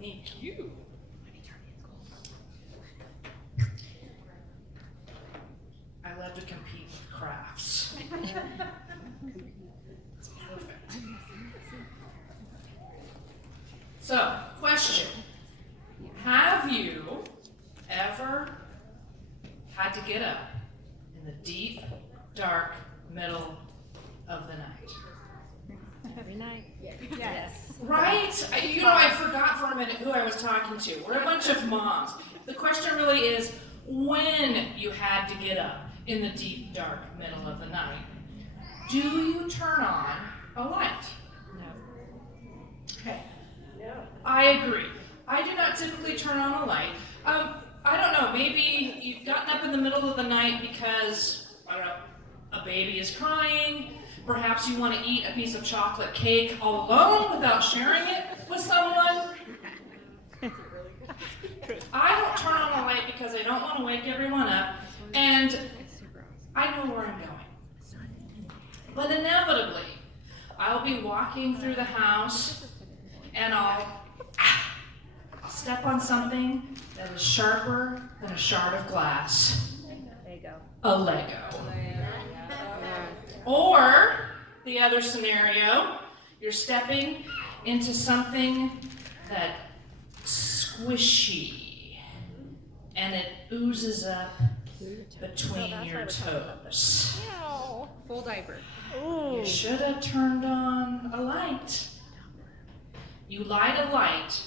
Thank you. I love to compete with crafts. It's perfect. So, question. Have you ever had to get up in the deep, dark middle of the night? Every night. Yes. Right? I forgot for a minute who I was talking to. We're a bunch of moms. The question really is, when you had to get up in the deep, dark middle of the night, do you turn on a light? No. Okay. No. I agree. I do not typically turn on a light. I don't know, maybe you've gotten up in the middle of the night because, I don't know, a baby is crying. Perhaps you want to eat a piece of chocolate cake all alone without sharing it with someone. I don't turn on a light because I don't want to wake everyone up, and I know where I'm going. But inevitably, I'll be walking through the house, and I'll step on something that is sharper than a shard of glass. Lego. A Lego. Or, the other scenario, you're stepping into something that's squishy, and it oozes up between your toes. Full diaper. You should have turned on a light. You light a light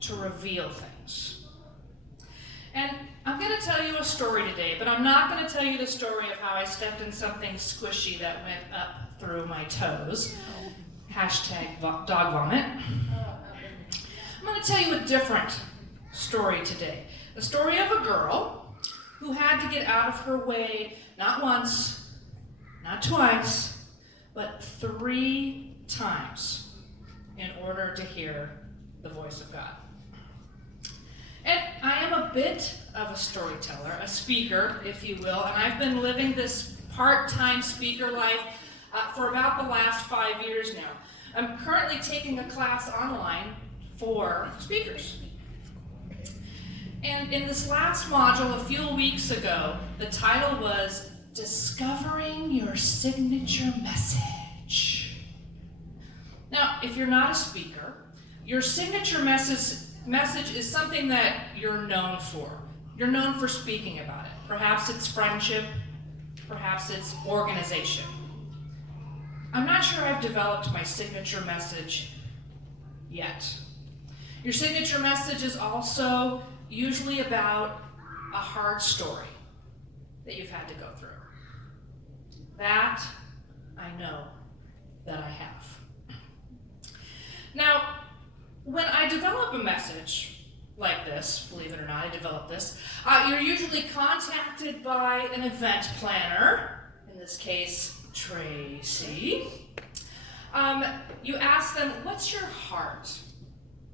to reveal things. And I'm going to tell you a story today, but I'm not going to tell you the story of how I stepped in something squishy that went up through my toes. Hashtag dog vomit. I'm going to tell you a different story today. The story of a girl who had to get out of her way not once, not twice, but 3 times in order to hear the voice of God. And I am a bit of a storyteller, a speaker, if you will, and I've been living this part-time speaker life for about the last 5 years now. I'm currently taking a class online for speakers. And in this last module a few weeks ago, the title was Discovering Your Signature Message. Now, if you're not a speaker, your signature message is something that you're known for. You're known for speaking about it. Perhaps it's friendship, perhaps it's organization. I'm not sure I've developed my signature message yet. Your signature message is also usually about a hard story that you've had to go through. That I know that I have. Now, when I develop a message like this, believe it or not, I developed this, you're usually contacted by an event planner, in this case, Tracy. You ask them, what's your heart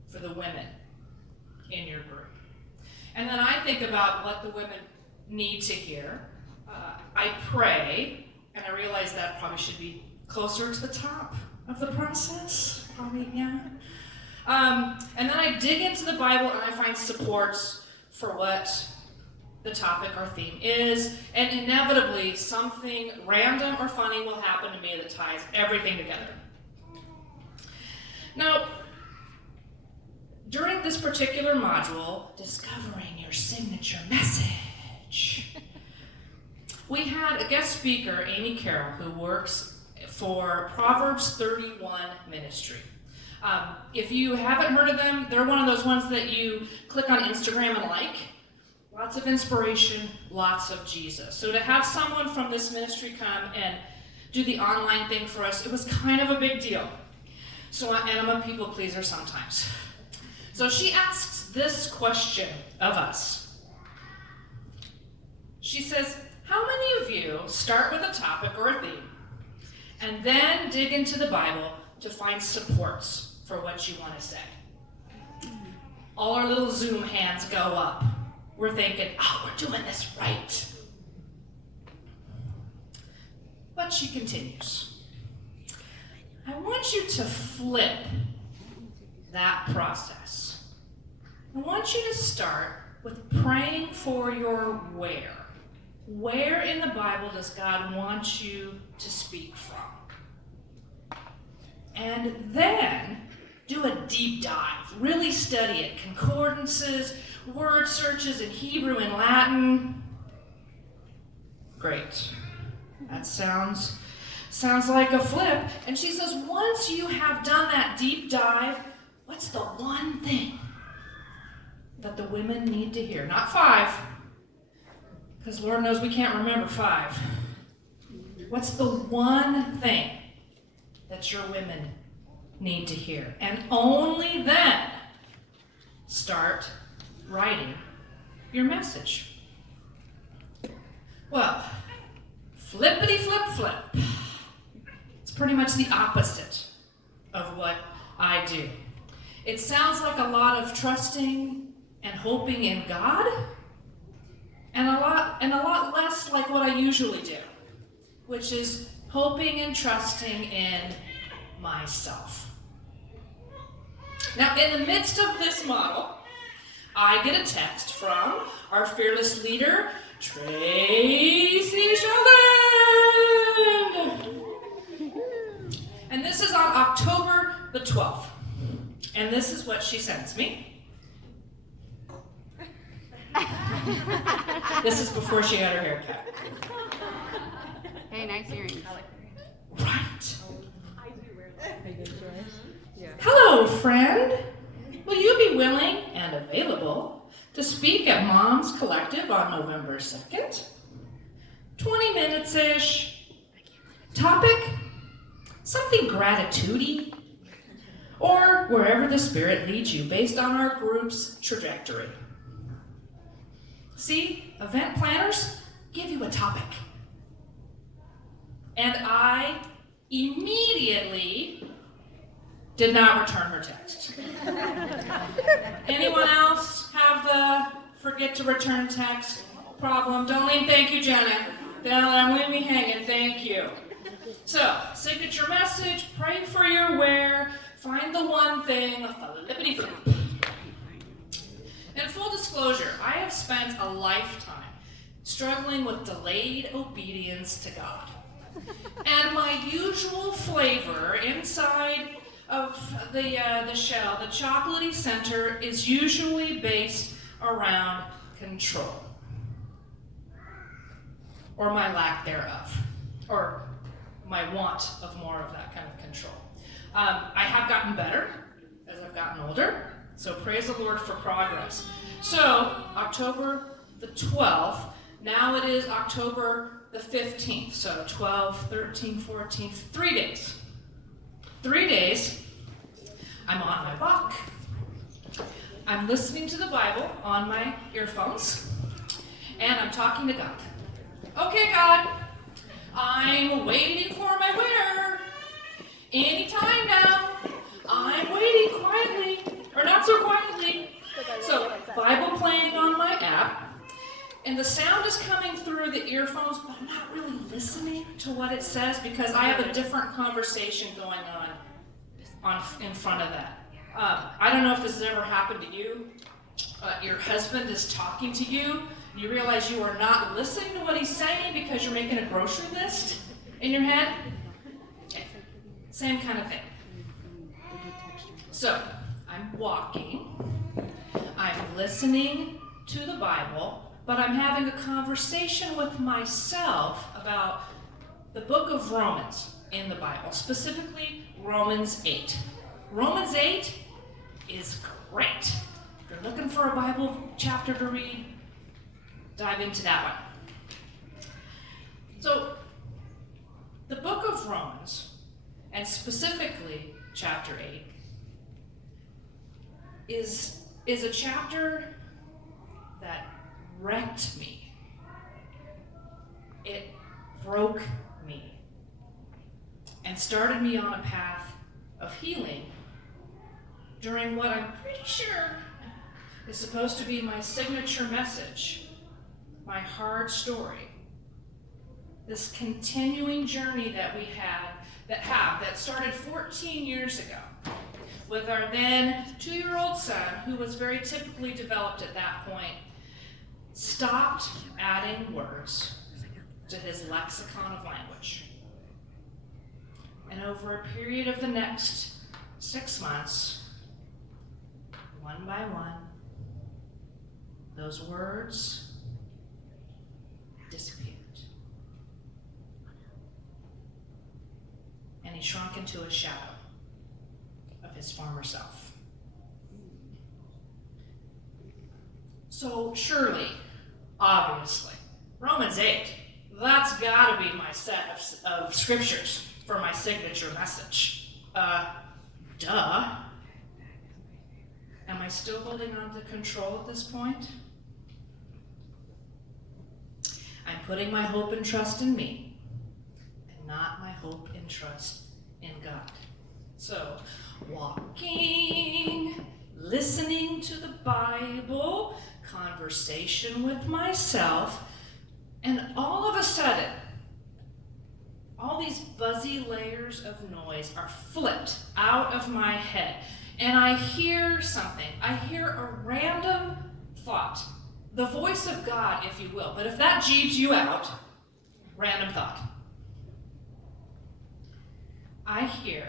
for the women in your group? And then I think about what the women need to hear. I pray, and I realize that probably should be closer to the top of the process, probably, yeah. And then I dig into the Bible and I find supports for what the topic or theme is, and inevitably something random or funny will happen to me that ties everything together. Now, during this particular module, Discovering Your Signature Message, we had a guest speaker, Amy Carroll, who works for Proverbs 31 Ministry. If you haven't heard of them, they're one of those ones that you click on Instagram and like. Lots of inspiration, lots of Jesus. So to have someone from this ministry come and do the online thing for us, it was kind of a big deal. And I'm a people pleaser sometimes. So she asks this question of us. She says, how many of you start with a topic or a theme and then dig into the Bible to find supports for what you want to say? All our little Zoom hands go up. We're thinking, oh, we're doing this right. But she continues. I want you to flip that process. I want you to start with praying for your where. Where in the Bible does God want you to speak from? And then do a deep dive. Really study it. Concordances, word searches in Hebrew and Latin. Great. That sounds like a flip. And she says, once you have done that deep dive, what's the one thing that the women need to hear? Not 5, because Lord knows we can't remember 5. What's the one thing that your women need to hear? And only then start writing your message. Well, flippity flip flip. It's pretty much the opposite of what I do. It sounds like a lot of trusting and hoping in God, and a lot less like what I usually do, which is hoping and trusting in myself. Now, in the midst of this model, I get a text from our fearless leader, Tracy Sheldon. And this is on October the 12th. And this is what she sends me. This is before she had her hair cut. Hey, nice earrings. Right. I do wear them. Yeah. Hello, friend. Will you be willing and available to speak at Mom's Collective on November 2nd? 20 minutes-ish. Topic? Something gratitude-y. Or wherever the Spirit leads you based on our group's trajectory. See, event planners give you a topic. And I immediately did not return her text. Anyone else have the forget to return text problem? Don't leave, thank you, Jenna. Don't leave me hanging, thank you. So, signature message, pray for your where, find the one thing, flippity flip. In full disclosure, I have spent a lifetime struggling with delayed obedience to God. And my usual flavor inside of the shell, the chocolatey center, is usually based around control. Or my lack thereof. Or my want of more of that kind of control. I have gotten better as I've gotten older, so praise the Lord for progress. So, October the 12th, now it is October the 15th, so 12, 13, 14, 3 days. 3 days, I'm on my walk. I'm listening to the Bible on my earphones, and I'm talking to God. Okay, God, I'm waiting for my winner. Anytime now. I'm waiting quietly, or not so quietly. So, Bible playing on my app, and the sound is coming through the earphones, but I'm not really listening to what it says because I have a different conversation going on in front of that. I don't know if this has ever happened to you. Your husband is talking to you, and you realize you are not listening to what he's saying because you're making a grocery list in your head. Okay. Same kind of thing. So, I'm walking, I'm listening to the Bible, but I'm having a conversation with myself about the book of Romans in the Bible, specifically Romans 8. Romans 8 is great. If you're looking for a Bible chapter to read, dive into that one. So, the book of Romans, and specifically chapter 8, is a chapter that wrecked me. It broke me and started me on a path of healing during what I'm pretty sure is supposed to be my signature message, my hard story. This continuing journey that we had that started 14 years ago with our then 2-year-old son, who was very typically developed at that point, stopped adding words to his lexicon of language. And over a period of the next 6 months, one by one, those words disappeared. And he shrunk into a shadow of his former self. So surely, obviously, Romans 8, that's gotta be my set of scriptures for my signature message. Duh. Am I still holding on to control at this point? I'm putting my hope and trust in me, and not my hope and trust in God. So, walking, listening to the Bible, conversation with myself, and all of a sudden, all these buzzy layers of noise are flipped out of my head, and I hear something. I hear a random thought, the voice of God, if you will, but if that jeeps you out, random thought. I hear,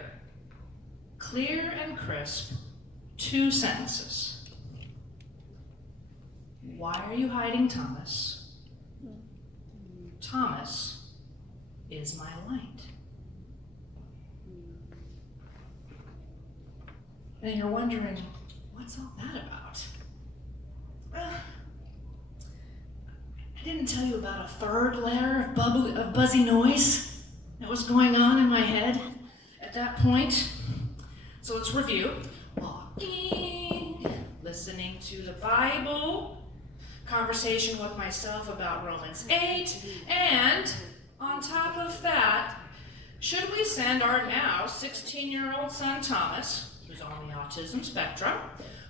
clear and crisp, 2 sentences. Why are you hiding Thomas? Thomas is my light. And you're wondering, what's all that about? Well, I didn't tell you about a third layer of buzzy noise that was going on in my head at that point. So let's review. Walking, listening to the Bible, conversation with myself about Romans 8, and on top of that, should we send our now 16-year-old son Thomas, who's on the autism spectrum,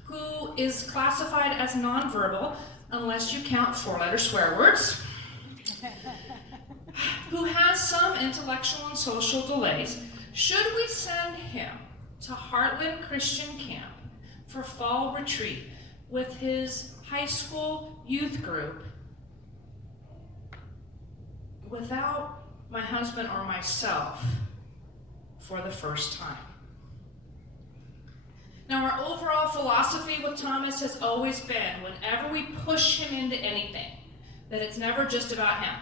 who is classified as nonverbal unless you count 4-letter swear words, who has some intellectual and social delays, should we send him to Heartland Christian Camp for fall retreat with his high school youth group without my husband or myself for the first time? Now, our overall philosophy with Thomas has always been, whenever we push him into anything, that it's never just about him.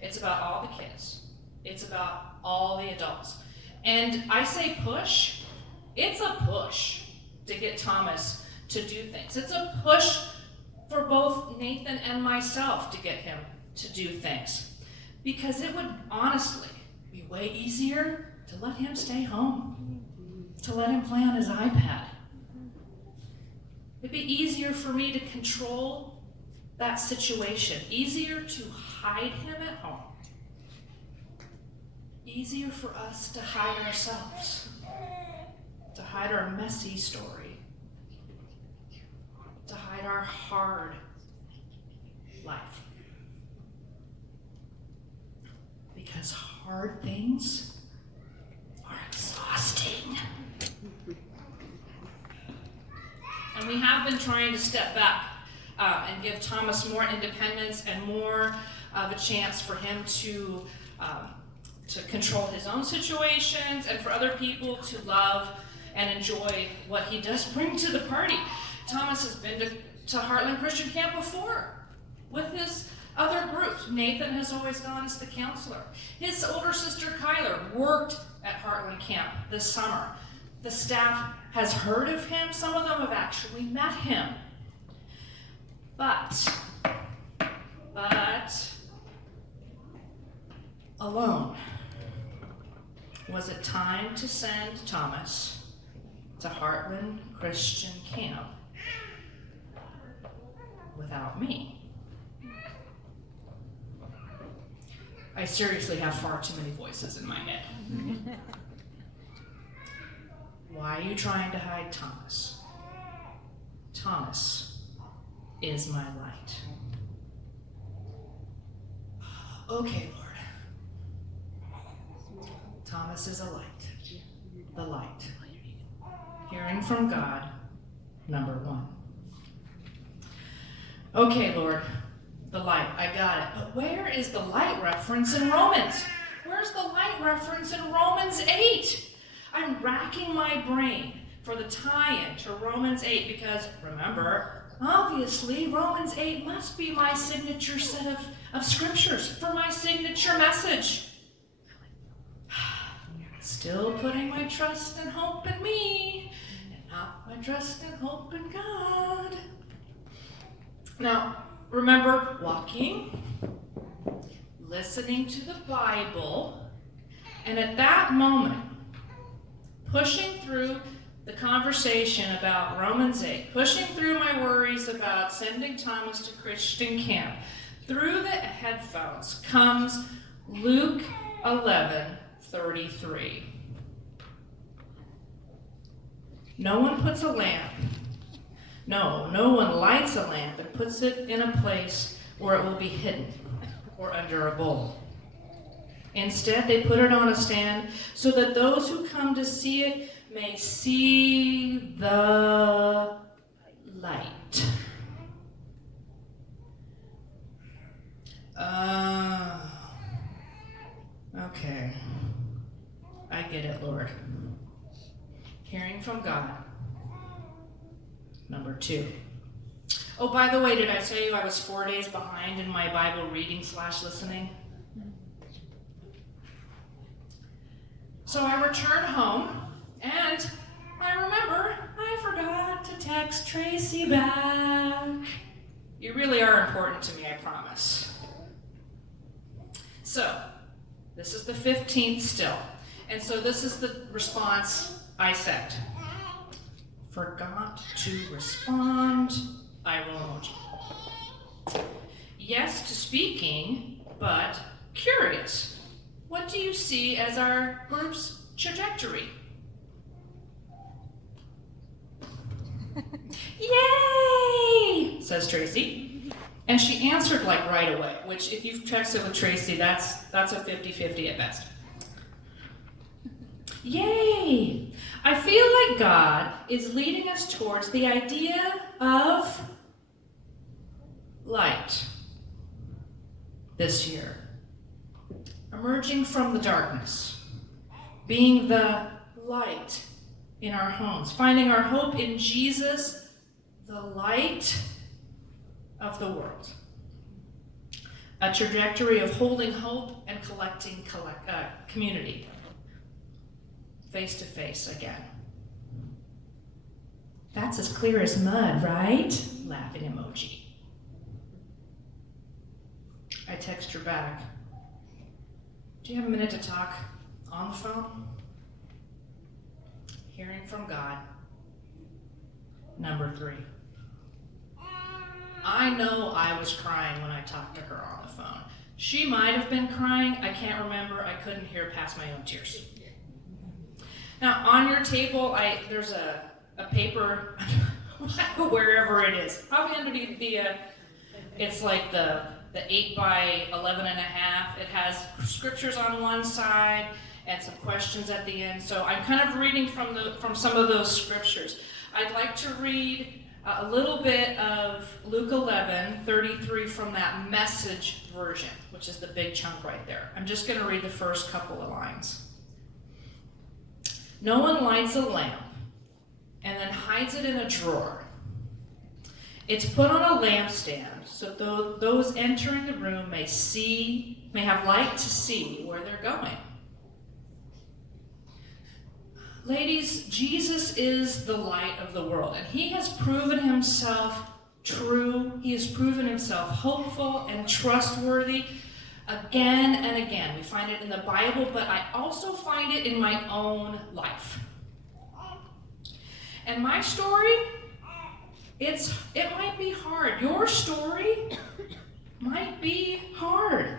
It's about all the kids. It's about all the adults. And I say push, it's a push to get Thomas to do things. It's a push for both Nathan and myself to get him to do things. Because it would honestly be way easier to let him stay home, to let him play on his iPad. It'd be easier for me to control that situation, easier to hide him at home, easier for us to hide ourselves, to hide our messy story, to hide our hard life. Because hard things are exhausting. And we have been trying to step back and give Thomas more independence and more of a chance for him to control his own situations and for other people to love and enjoy what he does bring to the party. Thomas has been to Heartland Christian Camp before with his other groups. Nathan has always gone as the counselor. His older sister Kyler worked at Heartland Camp this summer. The staff has heard of him. Some of them have actually met him. But alone, was it time to send Thomas to Heartland Christian Camp without me? I seriously have far too many voices in my head. Why are you trying to hide Thomas? Thomas is my light. Okay, Lord. Thomas is a light. The light. Hearing from God, number 1. Okay, Lord, the light, I got it. But where is the light reference in Romans? Where's the light reference in Romans 8? I'm racking my brain for the tie-in to Romans 8 because, remember, obviously Romans 8 must be my signature set of scriptures for my signature message. Still putting my trust and hope in me, and not my trust and hope in God. Now, remember walking, listening to the Bible, and at that moment, pushing through the conversation about Romans 8, pushing through my worries about sending Thomas to Christian camp, through the headphones comes Luke 11:33. No one puts a lamp. No one lights a lamp and puts it in a place where it will be hidden or under a bowl. Instead, they put it on a stand so that those who come to see it may see the light. Okay. I get it, Lord. Hearing from God. Number 2. Oh, by the way, did I tell you I was 4 days behind in my Bible reading/listening? So I returned home, and I remember I forgot to text Tracy back. You really are important to me, I promise. So, this is the 15th still. And so this is the response I sent. Forgot to respond. I will emoji. Yes to speaking, but curious. What do you see as our group's trajectory? Yay! Says Tracy. And she answered like right away, which if you've texted with Tracy, that's a 50-50 at best. Yay! I feel like God is leading us towards the idea of light this year. Emerging from the darkness, being the light in our homes, finding our hope in Jesus, the light of the world. A trajectory of holding hope and collecting community. Face to face again. That's as clear as mud, right? Laughing emoji. I text her back. Do you have a minute to talk on the phone? Hearing from God. Number 3. I know I was crying when I talked to her on the phone. She might have been crying. I can't remember. I couldn't hear past my own tears. Now, on your table, there's a paper, wherever it is. Probably underneath it's like the 8 by 11 and a half. It has scriptures on one side and some questions at the end. So I'm kind of reading from some of those scriptures. I'd like to read a little bit of Luke 11:33 from that Message version, which is the big chunk right there. I'm just going to read the first couple of lines. No one lights a lamp and then hides it in a drawer. It's put on a lampstand so those entering the room may have light to see where they're going. Ladies, Jesus is the light of the world, and he has proven himself true. He has proven himself hopeful and trustworthy again and again. We find it in the Bible, but I also find it in my own life. And my story, it might be hard. Your story might be hard.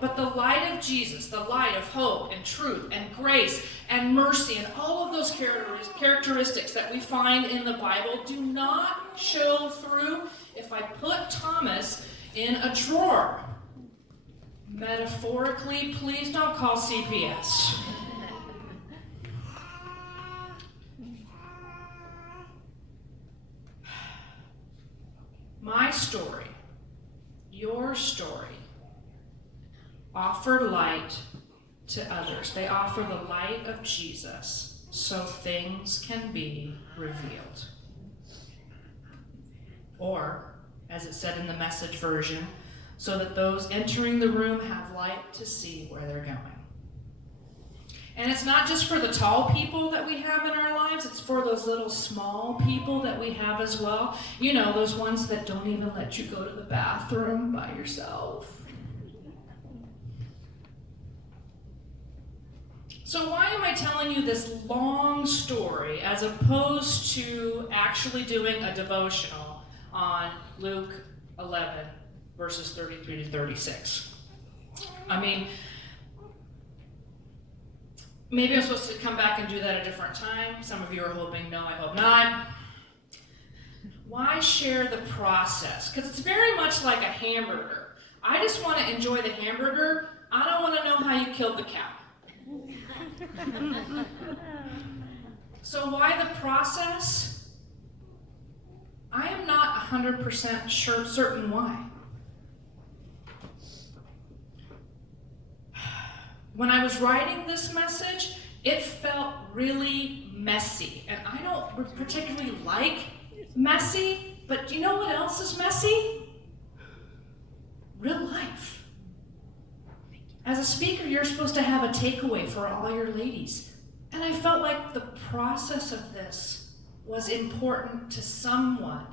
But the light of Jesus, the light of hope and truth and grace and mercy and all of those characteristics that we find in the Bible do not show through if I put Thomas in a drawer. Metaphorically, please don't call CPS. my story, your story, offer light to others. They offer the light of Jesus so things can be revealed. Or, as it said in the Message version, so that those entering the room have light to see where they're going. And it's not just for the tall people that we have in our lives, it's for those little small people that we have as well. You know, those ones that don't even let you go to the bathroom by yourself. So why am I telling you this long story as opposed to actually doing a devotional on Luke 11, verses 33 to 36? I mean, maybe I'm supposed to come back and do that at a different time. Some of you are hoping, no, I hope not. Why share the process? Because it's very much like a hamburger. I just want to enjoy the hamburger. I don't want to know how you killed the cow. So why the process? I am not 100% certain why. When I was writing this message, it felt really messy. And I don't particularly like messy, but you know what else is messy? Real life. As a speaker, you're supposed to have a takeaway for all your ladies. And I felt like the process of this was important to someone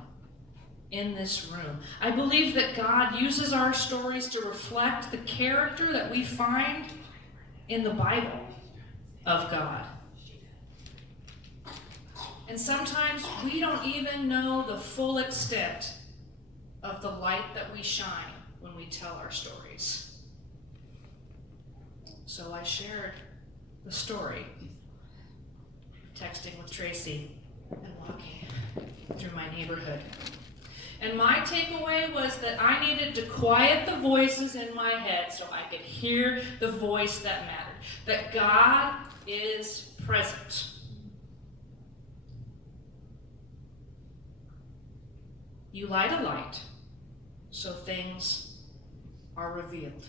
in this room. I believe that God uses our stories to reflect the character that we find in the Bible of God. And sometimes we don't even know the full extent of the light that we shine when we tell our stories. So I shared the story, texting with Tracy and walking through my neighborhood. And my takeaway was that I needed to quiet the voices in my head so I could hear the voice that mattered, that God is present. You light a light so things are revealed,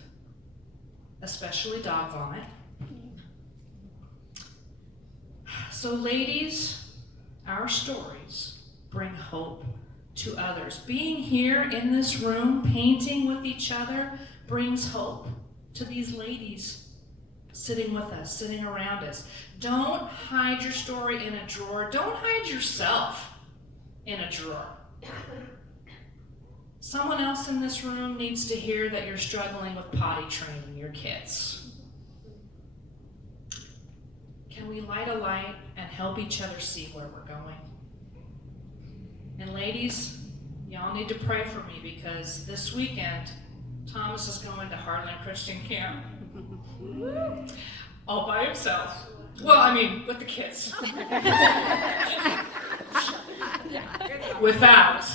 especially dog vomit. So ladies, our stories bring hope to others. Being here in this room, painting with each other, brings hope to these ladies sitting with us, sitting around us. Don't hide your story in a drawer. Don't hide yourself in a drawer. Someone else in this room needs to hear that you're struggling with potty training your kids. Can we light a light and help each other see where we're going? And ladies, y'all need to pray for me because this weekend, Thomas is going to Heartland Christian Camp. All by himself. Well, I mean, with the kids. Without